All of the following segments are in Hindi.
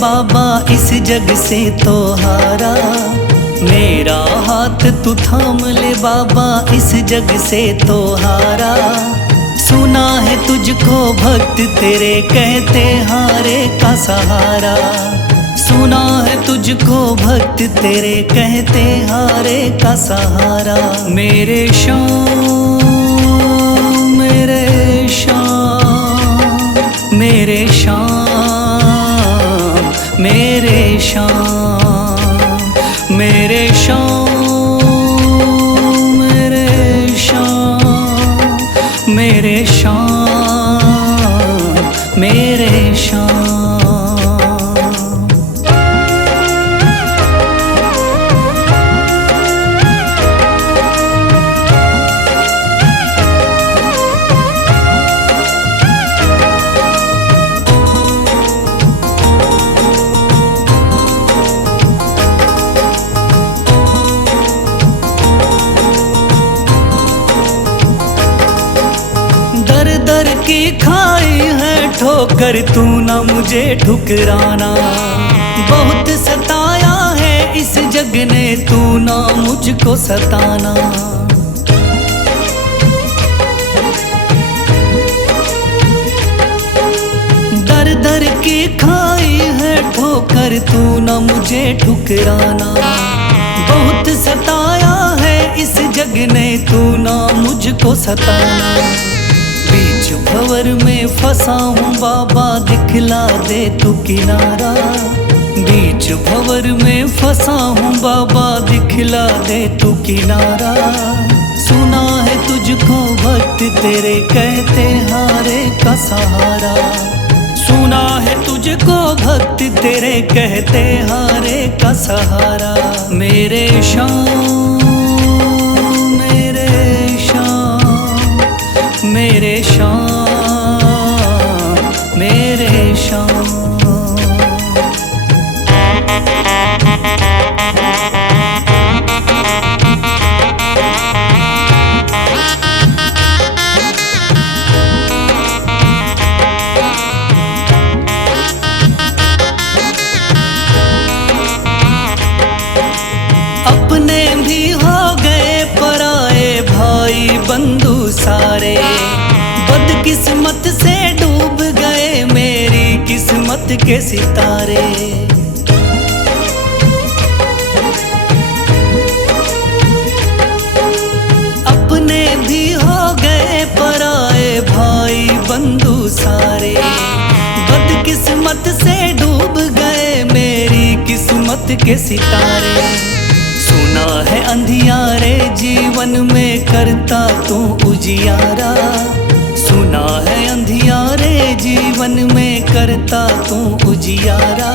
बाबा इस जग से तो हारा। मेरा हाथ तू थाम ले बाबा इस जग से तो हारा। सुना है तुझको भक्त तेरे कहते हारे का सहारा। सुना है तुझको भक्त तेरे कहते हारे का सहारा। मेरे श्याम मेरे श्याम मेरे श्याम मेरे श्याम मेरे श्याम मेरे श्याम मेरे श्याम मेरे श्याम। दर की खाई है ठोकर तू ना मुझे ठुकराना। बहुत सताया है इस जग ने तू ना मुझको सताना। दर दर की खाई है ठोकर तू ना मुझे ठुकराना। बहुत सताया है इस जग ने तू ना मुझको सताना। बीच भंवर में फंसा हूँ बाबा दिखला दे तू किनारा। बीच भंवर में फंसा हूँ बाबा दिखला दे तू किनारा। सुना है तुझको भक्त तेरे कहते हारे का सहारा। सुना है तुझको भक्त तेरे कहते हारे का सहारा। मेरे श्याम मेरे श्याम मेरे श्याम मेरे श्याम। अपने भी हो गए पराए भाई बंधु सारे। बदकिस्मत से डूब गए मेरी किस्मत के सितारे। अपने भी हो गए पराए भाई बंधु सारे। बदकिस्मत से डूब गए मेरी किस्मत के सितारे। सुना है अंधियारे जीवन में करता तू उजियारा। सुना है अंधियारे जीवन में करता तू उजियारा।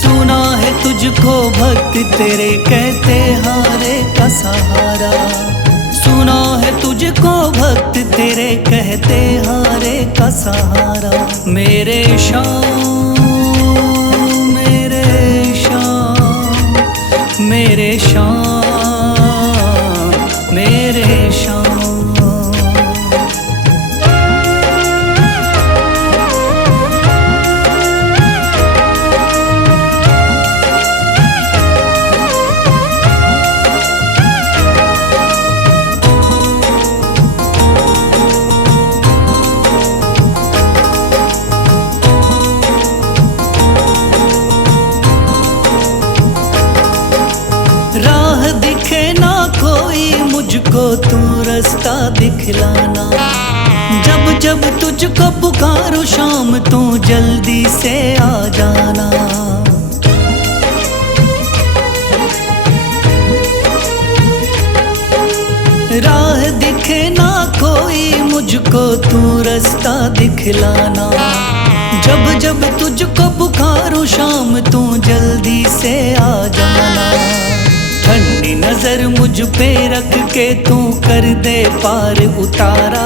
सुना है तुझको भक्त तेरे कहते हारे का सहारा। सुना है तुझको भक्त तेरे कहते हारे का सहारा। मेरे श्याम मेरे श्याम मेरे श्याम मेरे श्याम। राह दिखे ना कोई मुझको तू रास्ता दिखलाना। जब जब तुझको पुकारूं शाम तू जल्दी से आ जाना। राह दिखे ना कोई मुझको तू रास्ता दिखलाना। जब जब तुझको पुकारूं शाम तू जल्दी से आ जाना। ठंडी नजर मुझ पे रख के तू कर दे पार उतारा।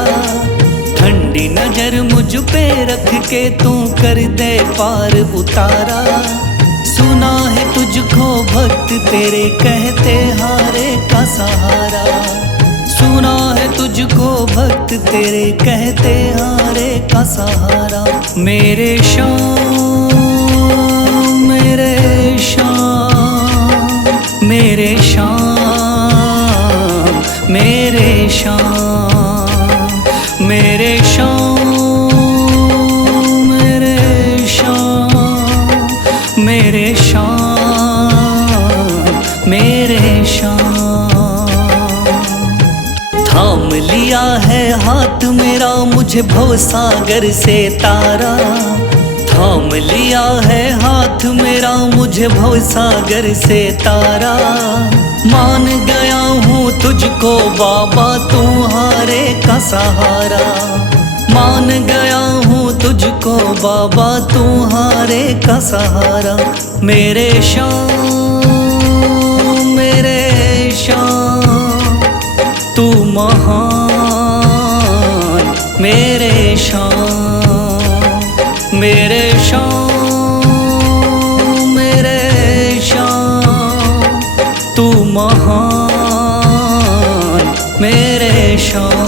ठंडी नजर मुझ पे रख के तू कर दे पार उतारा। सुना है तुझको भक्त तेरे कहते हारे का सहारा। सुना है तुझको भक्त तेरे कहते हारे का सहारा। मेरे श्याम शाम मेरे शाम मेरे शाम मेरे शाम मेरे शाम मेरे शाम मेरे शाम। थाम लिया है हाथ मेरा मुझे भवसागर से तारा, थाम लिया है हाथ मेरा मुझे भवसागर से तारा। मान गया हूँ तुझको बाबा तुम्हारे का सहारा, मान गया हूँ तुझको बाबा तुम्हारे का सहारा। मेरे शाम मेरे शाम तू महान, मेरे शाम मेरे शाम मेरे शाम तू महान, मेरे शाम।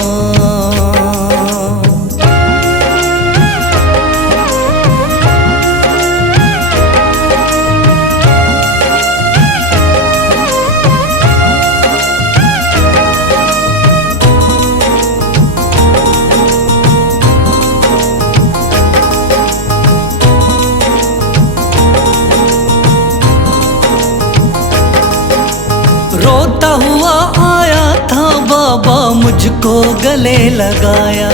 रोता हुआ आया था बाबा मुझको गले लगाया,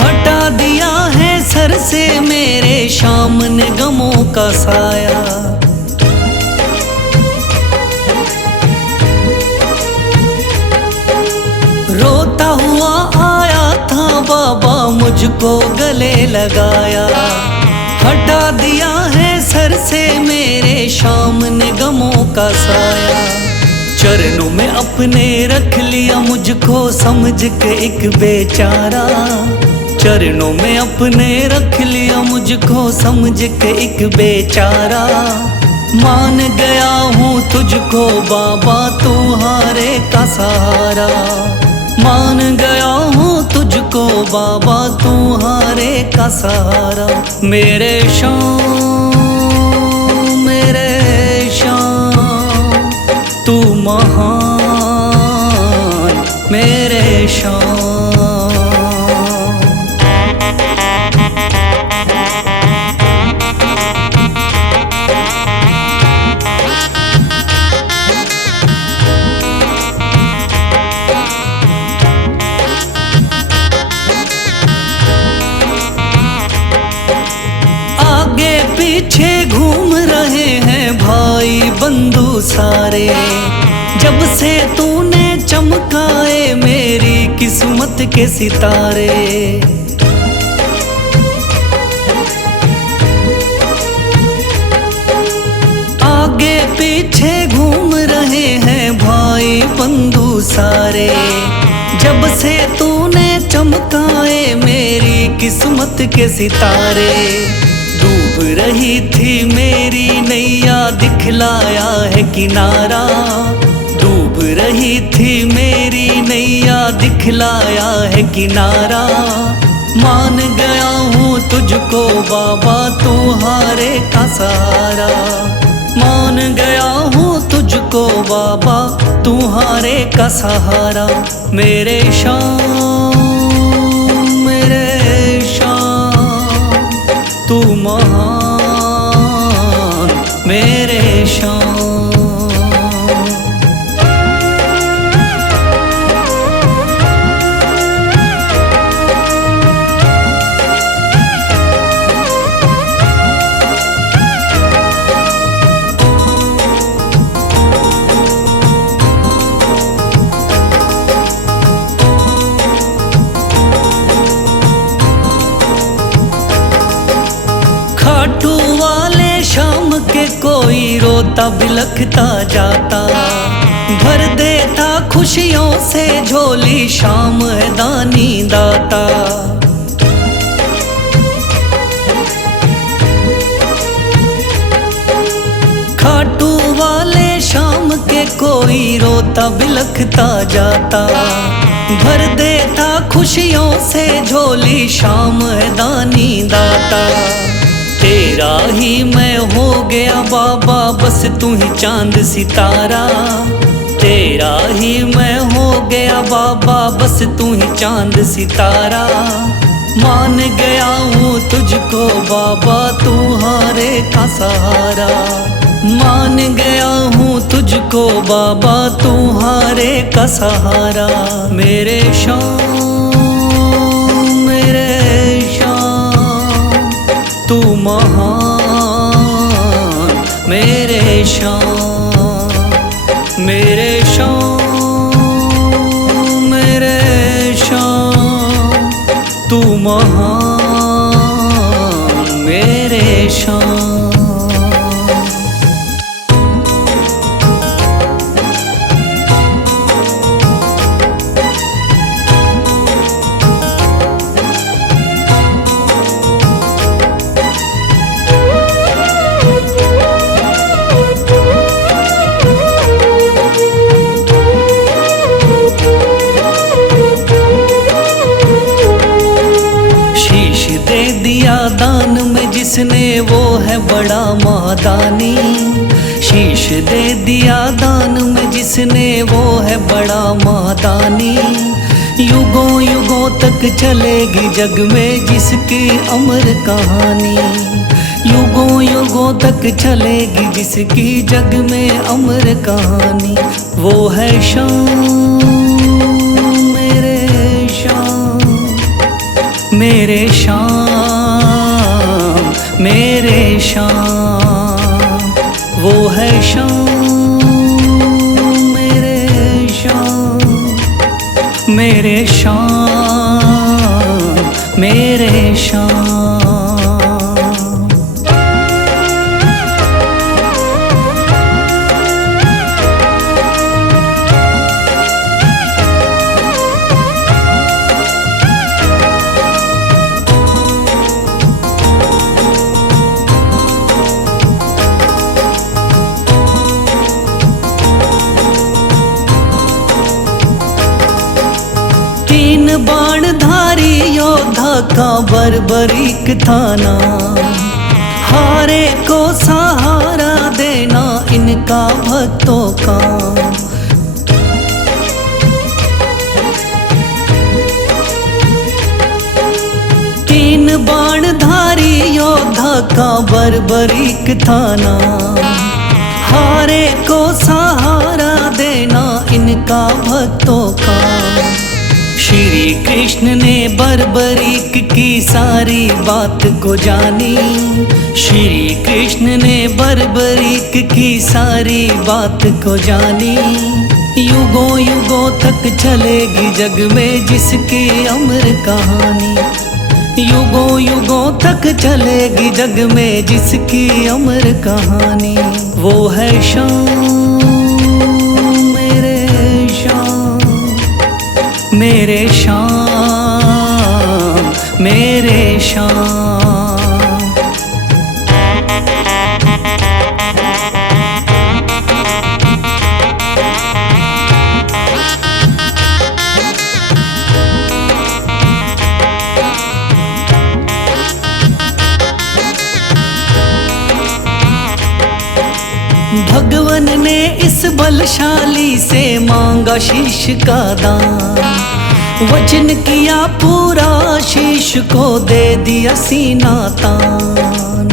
हटा दिया है सर से मेरे शाम ने गमों का साया। रोता हुआ आया था बाबा मुझको गले लगाया, हटा दिया है सर से मेरे शाम ने गमों का साया। चरणों में अपने रख लिया मुझको समझ के एक बेचारा, चरणों में अपने रख लिया मुझको समझ के एक बेचारा। मान गया हूँ तुझको बाबा तुम्हारे का सहारा, मान गया हूँ तुझको बाबा तुम्हारे का सहारा। मेरे शाम मेरे शाम तू महान, मेरे शाम। आगे पीछे घूम रहे हैं भाई बंधु सारे, जब से तूने चमकाए मेरी किस्मत के सितारे। आगे पीछे घूम रहे हैं भाई बंधु सारे, जब से तूने चमकाए मेरी किस्मत के सितारे। डूब रही थी मेरी नैया दिखलाया है किनारा, डूब रही थी मेरी नैया दिखलाया है किनारा। मान गया हूँ तुझको बाबा तुम्हारे का सहारा, मान गया हूँ तुझको बाबा तुम्हारे का सहारा। मेरे शाम मेरे शाम तू महान, मेरे शाम। खाटू वाले शाम के कोई रोता बिलखता जाता, भर देता खुशियों से झोली शाम है दानी दाता। खाटू वाले शाम के कोई रोता बिलखता जाता, भर देता खुशियों से झोली शाम है दानी दाता। तेरा ही मैं हो गया बाबा, बस तू ही चांद सितारा। तेरा ही मैं हो गया बाबा, बस तू ही चांद सितारा। मान गया हूँ तुझको बाबा, तू हारे का सहारा। मान गया हूँ तुझको बाबा, तू हारे का सहारा। मेरे शाम मेरे शाम तू महान, मेरे शाम मेरे शाम मेरे शाम तू महान, मेरे शाम। दान में जिसने वो है बड़ा महादानी। शीश दे दिया दान में जिसने वो है बड़ा महादानी। युगों युगों तक चलेगी जग में जिसकी अमर कहानी। युगों युगों तक चलेगी जिसकी जग में अमर कहानी। वो है शाम मेरे शाम मेरे शाम मेरे शाम। वो है शाम मेरे शाम मेरे शाम मेरे शाम। तीन बाणधारी योद्धा का बर्बरीक थाना। हारे को सहारा देना इनका भक्तों का। तीन बाणधारी योद्धा का बर्बरीक थाना। हारे को सहारा देना इनका भक्तों का। श्री कृष्ण ने बर्बरीक की सारी बात को जानी। श्री कृष्ण ने बर्बरीक की सारी बात को जानी। युगों युगों तक चलेगी जग में जिसकी अमर कहानी। युगों युगों तक चलेगी जग में जिसकी अमर कहानी। वो है शाम मेरे शाम मेरे शाम मेरे शाम। भगवन ने इस बलशाली से मांगा शीश का दान। वचन किया पूरा, शीश को दे दिया सीना तान।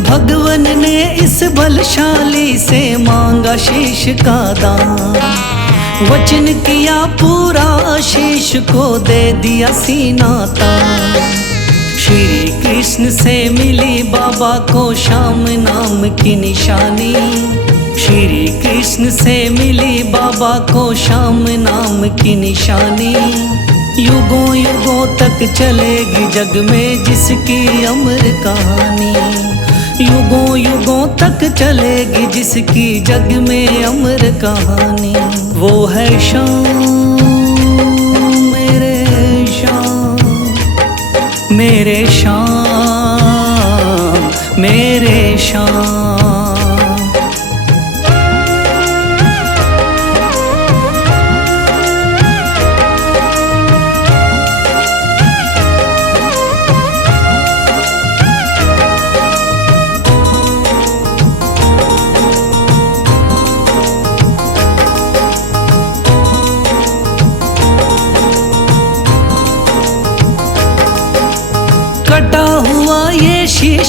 भगवन ने इस बलशाली से मांगा शीश का दान। वचन किया पूरा, शीश को दे दिया सीना तान। श्री कृष्ण से मिली बाबा को श्याम नाम की निशानी। श्री कृष्ण से मिली बाबा को श्याम नाम की निशानी। युगों युगों तक चलेगी जग में जिसकी अमर कहानी। युगों युगों तक चलेगी जिसकी जग में अमर कहानी। वो है शाम मेरे शाम मेरे शाम मेरे शाम।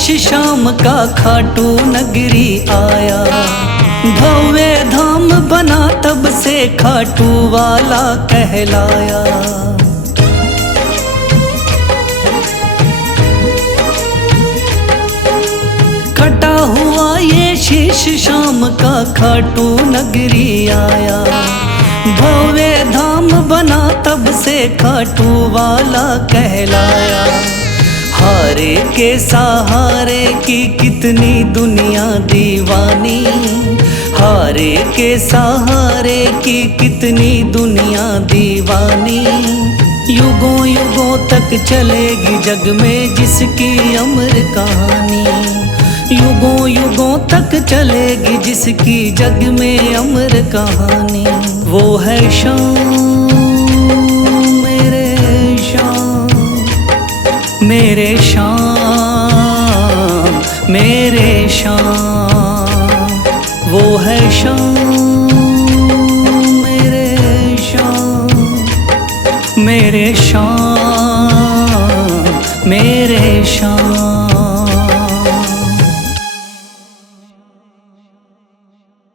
शीश शाम का खाटू नगरी आया, भव्य धाम बना तब से खाटू वाला कहलाया। कटा हुआ ये शीश शाम का खाटू नगरी आया, भव्य धाम बना तब से खाटू वाला कहलाया। हारे के सहारे की कितनी दुनिया दीवानी, हारे के सहारे की कितनी दुनिया दीवानी। युगों युगों तक चलेगी जग में जिसकी अमर कहानी, युगों युगों तक चलेगी जिसकी जग में अमर कहानी। वो है शाम मेरे शाम, मेरे शाम मेरे शाम। वो है शाम मेरे शाम, मेरे शाम मेरे शाम।